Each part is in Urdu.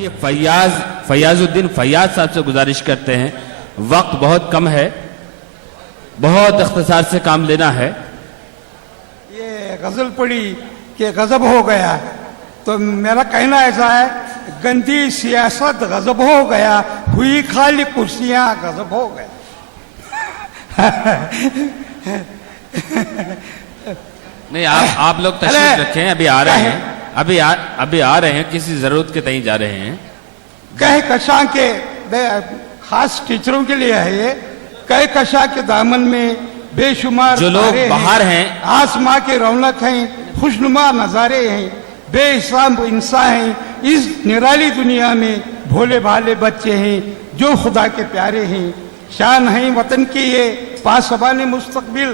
یہ فیاض الدین فیاض صاحب سے گزارش کرتے ہیں، وقت بہت کم ہے، بہت اختصار سے کام لینا ہے۔ یہ غزل پڑھی کہ غضب ہو گیا، تو میرا کہنا ایسا ہے، گندی سیاست غضب ہو گیا، ہوئی خالی کرسیاں غضب ہو گیا۔ نہیں، آپ لوگ تشریف رکھیں، ابھی آ رہے ہیں، ابھی آ رہے ہیں، کسی ضرورت کے تئیں جا رہے ہیں۔ کہکشاں کے خاص ٹیچروں کے لیے ہے یہ، کہکشاں کے دامن میں بے شمار جو لوگ تارے باہر ہیں، آسماں کی رونق ہیں، خوشنما نظارے ہیں، بے حساب انسان ہیں، اس نرالی دنیا میں بھولے بھالے بچے ہیں جو خدا کے پیارے ہیں، شان ہیں وطن کی یہ پاسبان مستقبل،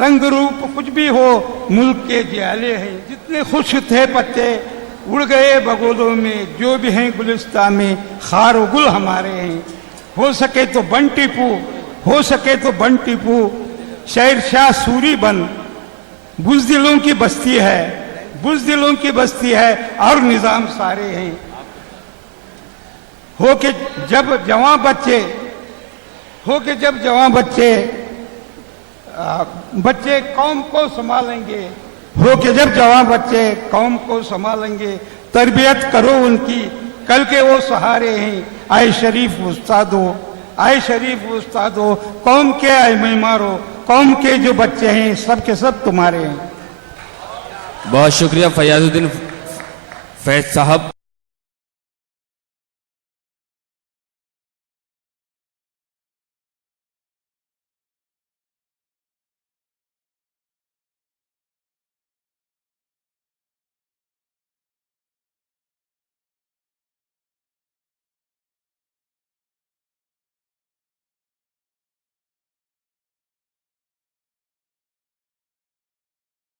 رنگ روپ کچھ بھی ہو ملک کے جیالے ہیں، جتنے خوش تھے پتے اڑ گئے بگولوں میں، جو بھی ہیں گلستہ میں خار و گل ہمارے ہیں، ہو سکے تو بن ٹیپو، ہو سکے تو بن ٹیپو، شہر شاہ سوری بن، بزدلوں کی بستی ہے، بزدلوں کی بستی ہے اور نظام سارے ہیں، ہو کہ جب جوان بچے قوم کو سنبھالیں گے، ہو کہ جب جوان بچے قوم کو سنبھالیں گے، تربیت کرو ان کی، کل کے وہ سہارے ہیں، آئے شریف استادو، آئے شریف استادو، قوم کے آئے معمارو، قوم کے جو بچے ہیں سب کے سب تمہارے ہیں۔ بہت شکریہ فیاض الدین فیض صاحب۔